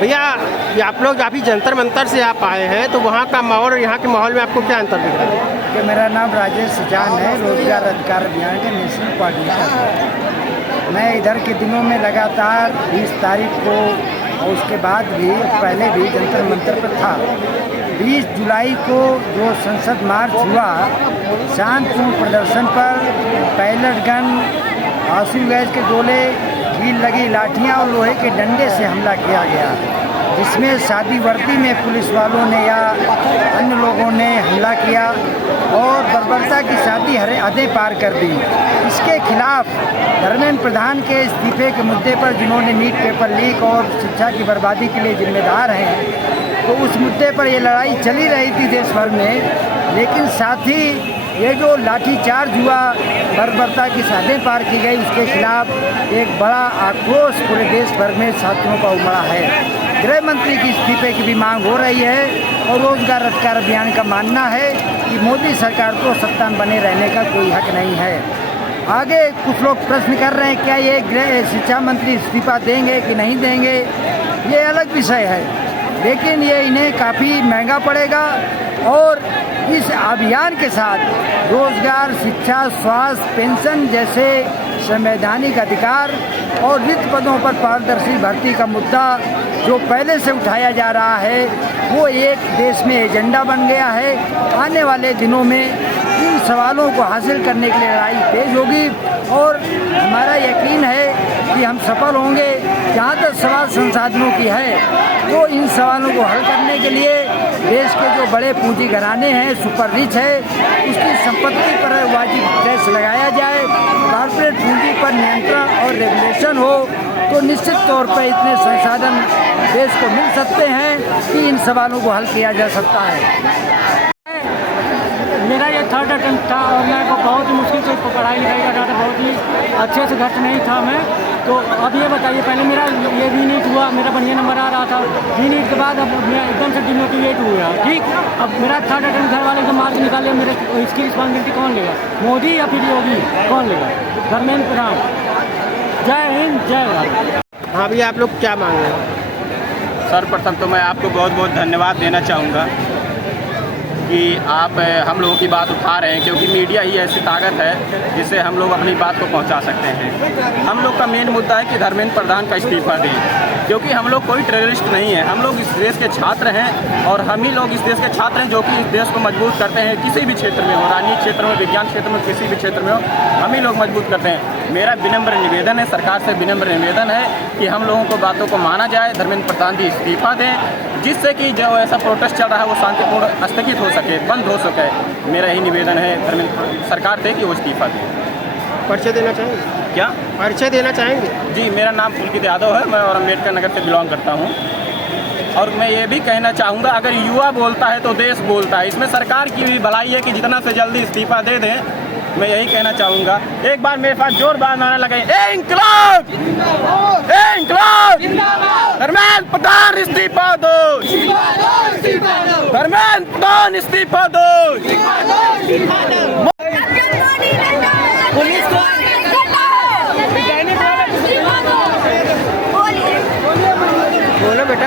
भैया ये आप लोग अभी जंतर मंतर से आप आए हैं, तो वहाँ का माहौल और यहाँ के माहौल में आपको क्या अंतर दिख रहा है? कि मेरा नाम राजेश सुजान है, रोजगार अधिकार अभियान के नेशनल कोऑर्डिनेटर। मैं इधर के दिनों में लगातार 20 तारीख को और उसके बाद भी पहले भी जंतर मंतर पर था। 20 जुलाई को जो संसद मार्च हुआ, शांतिपूर्ण प्रदर्शन पर पैलेट गन, आंसू गैस के गोले, कील लगी लाठियां और लोहे के डंडे से हमला किया गया, जिसमें सादी वर्दी में पुलिस वालों ने या अन्य लोगों ने हमला किया और बर्बरता की सादी हदें पार कर दी। इसके खिलाफ धर्मेंद्र प्रधान के इस्तीफे के मुद्दे पर, जिन्होंने नीट पेपर लीक और शिक्षा की बर्बादी के लिए जिम्मेदार हैं, तो उस मुद्दे पर ये लड़ाई चली रही थी देश भर में। लेकिन साथ ही ये जो लाठीचार्ज हुआ, बर्बरता की हदें पार की गई, उसके खिलाफ एक बड़ा आक्रोश पूरे देश भर में छात्रों का उमड़ा है। गृह मंत्री की इस्तीफे की भी मांग हो रही है और रोजगार अधिकार अभियान का मानना है कि मोदी सरकार को सत्ता में बने रहने का कोई हक नहीं है। आगे कुछ लोग प्रश्न कर रहे हैं क्या ये गृह शिक्षा मंत्री इस्तीफा देंगे कि नहीं देंगे, ये अलग विषय है, लेकिन ये इन्हें काफ़ी महंगा पड़ेगा। और इस अभियान के साथ रोजगार, शिक्षा, स्वास्थ्य, पेंशन जैसे संवैधानिक अधिकार और रिक्त पदों पर पारदर्शी भर्ती का मुद्दा जो पहले से उठाया जा रहा है, वो एक देश में एजेंडा बन गया है। आने वाले दिनों में इन सवालों को हासिल करने के लिए लड़ाई तेज होगी और हमारा यकीन है कि हम सफल होंगे। जहाँ तक सवाल संसाधनों की है, तो इन सवालों को हल करने के लिए देश के जो बड़े पूंजी घराने हैं, सुपर रिच है, उसकी संपत्ति पर वाजिब टैक्स लगाया जाए, कॉर्पोरेट पूंजी पर नियंत्रण और रेगुलेशन हो, तो निश्चित तौर पर इतने संसाधन देश को मिल सकते हैं कि इन सवालों को हल किया जा सकता है। मेरा ये थर्ड अटेम्प्ट था और मैं बहुत ही मुश्किल से पढ़ाई लिखाई कर रहा था, बहुत ही अच्छे से घर नहीं था मैं। तो अब ये बताइए, पहले मेरा ये री नीट हुआ, मेरा बढ़िया नंबर आ रहा था। री नीट के बाद अब मैं एकदम से डिमोटिवेट हुआ, ठीक। अब मेरा थर्ड अटेम्प्ट घर वाले एकदम मार्क निकाले, मेरे इसकी रिस्पॉन्सिबिलिटी कौन लेगा? मोदी या फिर योगी, कौन लेगा? धर्मेंद्र प्रधान। जय हिंद, जय भारत। हाँ भैया, आप लोग क्या मांग रहे हैं? सर्वप्रथम तो मैं आपको बहुत बहुत धन्यवाद देना चाहूँगा कि आप हम लोगों की बात उठा रहे हैं, क्योंकि मीडिया ही ऐसी ताकत है जिससे हम लोग अपनी बात को पहुंचा सकते हैं। हम लोग का मेन मुद्दा है कि धर्मेंद्र प्रधान का इस्तीफा दें, क्योंकि हम लोग कोई टेररिस्ट नहीं है। हम लोग इस देश के छात्र हैं और हम ही लोग इस देश के छात्र हैं जो कि इस देश को मजबूत करते हैं। किसी भी क्षेत्र में हो, राजनीतिक क्षेत्र में, विज्ञान क्षेत्र में, किसी भी क्षेत्र में हो, हम ही लोग मजबूत करते हैं। मेरा विनम्र निवेदन है, सरकार से विनम्र निवेदन है कि हम लोगों को बातों को माना जाए, धर्मेंद्र प्रधान जी इस्तीफा दें, जिससे कि जो ऐसा प्रोटेस्ट चल रहा है वो शांतिपूर्ण स्थगित हो सके, बंद हो सके। मेरा यही निवेदन है धर्मेंद्र सरकार से कि वो इस्तीफा दें। परिचय देना चाहेंगे? क्या परिचय देना चाहेंगे? जी, मेरा नाम पुलकित यादव है, मैं और अम्बेडकर नगर से बिलोंग करता हूँ। और मैं ये भी कहना चाहूँगा, अगर युवा बोलता है तो देश बोलता है। इसमें सरकार की भी भलाई है कि जितना से जल्दी इस्तीफा दे दें। मैं यही कहना चाहूँगा। एक बार मेरे पास जोरदार नारा लगाए, इंकलाब, इंकलाब, धर्मेंद्र प्रधान इस्तीफा दो, धर्मेंद्र प्रधान इस्तीफा दो। बोलो बेटा।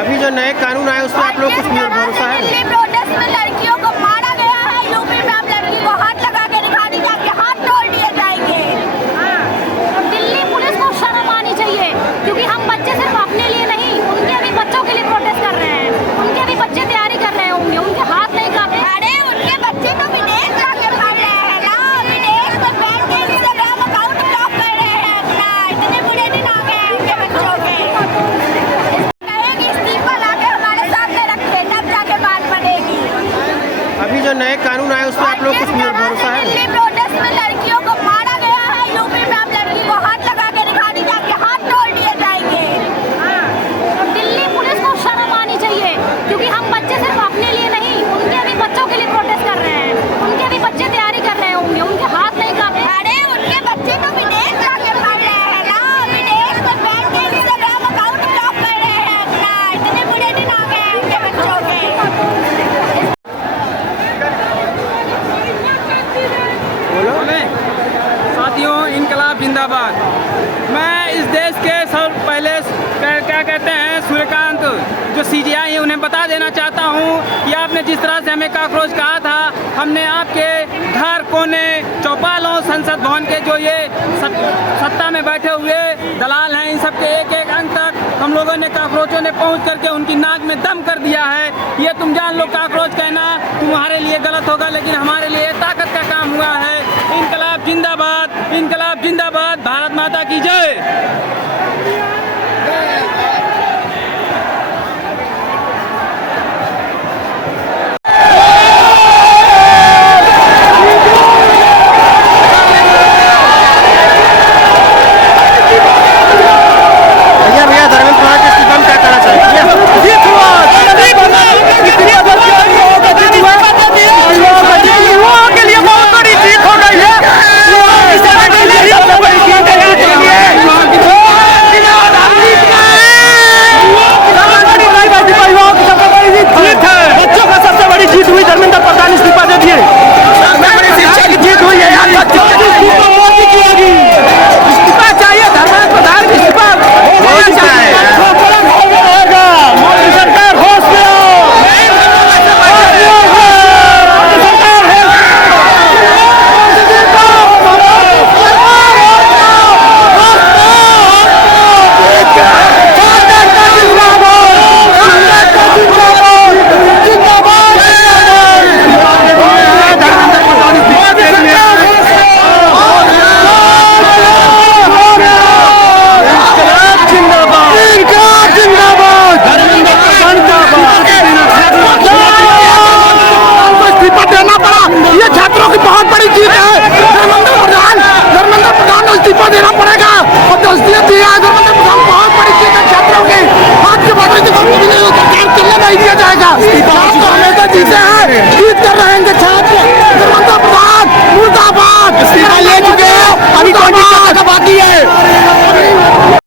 अभी जो नए कानून आए उस पर आप लोग कुछ भरोसा है? दिल्ली प्रोटेस्ट में लड़कियों को मारा गया है, यूपी में आप लड़की को हाथ लगा के दिखा दी जाके हाथ तोड़ दिए जाएंगे। दिल्ली पुलिस को शर्म आनी चाहिए, क्योंकि हम बच्चे सिर्फ अपने लिए नहीं, उनके भी बच्चों के लिए प्रोटेस्ट कर रहे हैं। उनके भी बच्चे तैयारी कर रहे होंगे, उनके हाथ नहीं कांपे। अरे उनके बच्चे तो विदेश जाके पढ़ रहे हैं ना, विदेश में बैठ के इंस्टाग्राम अकाउंट ब्लॉक कर रहे हैं अपना। इतने बुरे दिन आ गए हैं उनके बच्चों के। अभी जो नए कानून आए उस पर आप लोग कुछ भरोसा है? दिल्ली प्रोटेस्ट में लड़कियों को मारा गया है, यूपी में आप लड़की को हाथ लगा के दिखा दी जाके हाथ तोड़ दिए जाएंगे। दिल्ली पुलिस को शर्म आनी चाहिए, क्योंकि हम बच्चे सिर्फ बता देना चाहता हूँ कि आपने जिस तरह से हमें काकरोच कहा था, हमने आपके घर कोने चौपालों संसद भवन के जो ये सत्ता में बैठे हुए दलाल हैं, इन सबके एक एक अंक तक हम लोगों ने काकरोचों ने पहुँच करके उनकी नाक में दम कर दिया है। ये तुम जान लो, काकरोच कहना तुम्हारे लिए गलत होगा, लेकिन हमारे लिए ताकत का काम हुआ है। इनकलाब जिंदाबाद, इनकलाब जिंदाबाद, भारत माता की जय। भैया धर्मेंद्र प्रधान के इस्तीफा में क्या कहना के लिए बहुत बड़ी जीत हो गई है। बच्चों का सबसे बड़ी जीत हुई, धर्मेंद्र प्रधान इस्तीफा दे दिए। शिक्षा की जीत हुई है यार, इस्तीफा चाहिए, धर्मेंद्र प्रधान की इस्तीफा मोदी सरकार होश में देना पड़ेगा और तस्दीक दिया है। धर्मेंद्र प्रधान बहुत बड़ी चीज है छात्रों की, हाथ के बाद सरकार चलने नहीं दिया जाएगा। छात्र हमेशा जीते हैं, जीत कर रहेंगे छात्र। धर्मेंद्र प्रधान मुर्दाबाद, इस्तीफा ले चुके हैं, अभी बाकी है।